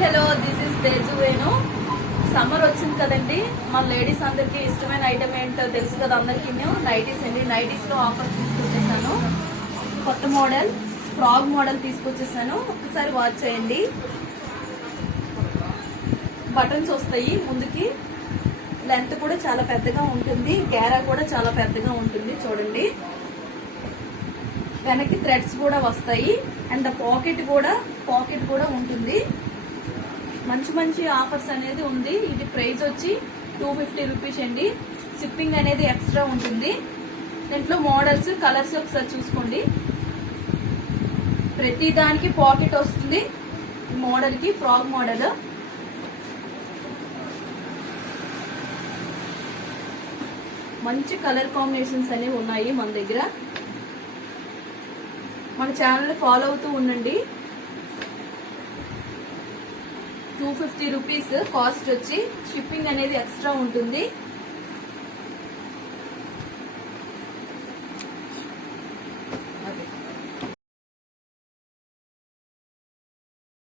Hello this is Teju Venu. Summer వచ్చింది కదండి, మన లేడీస్ అందరికి ఇష్టమైన ఐటమ్ ఏంటో తెలుసు కదా అందరికీ. నైటీస్ అండి. నైటీస్ లో ఆఫర్ తీసుకొచ్చేసాను. కొత్త మోడల్ ఫ్రాక్ మోడల్ తీసుకొచ్చేసాను. ఒకసారి వాచ్ చేయండి. బటన్స్ వస్తాయి ముందుకి. లెంత్ కూడా చాలా పెద్దగా ఉంటుంది. గేరా కూడా చాలా పెద్దగా ఉంటుంది. చూడండి, వెనక్కి థ్రెడ్స్ కూడా వస్తాయి. అండ్ పాకెట్ కూడా ఉంటుంది. మంచి మంచి ఆఫర్స్ అనేది ఉంది. ఇది ప్రైస్ వచ్చి 250 రూపీస్ అండి. షిప్పింగ్ అనేది ఎక్స్ట్రా ఉంటుంది. దీంట్లో మోడల్స్ కలర్స్ ఒకసారి చూసుకోండి. ప్రతి దానికి పాకెట్ వస్తుంది. మోడల్ కి ఫ్రాక్ మోడల్ మంచి కలర్ కాంబినేషన్స్ అనేవి ఉన్నాయి మన దగ్గర. మన ఛానల్ ఫాలో అవుతూ ఉండండి. 250 రూపీస్ కాస్ట్ వచ్చి. షిప్పింగ్ అనేది ఎక్స్ట్రా ఉంటుంది.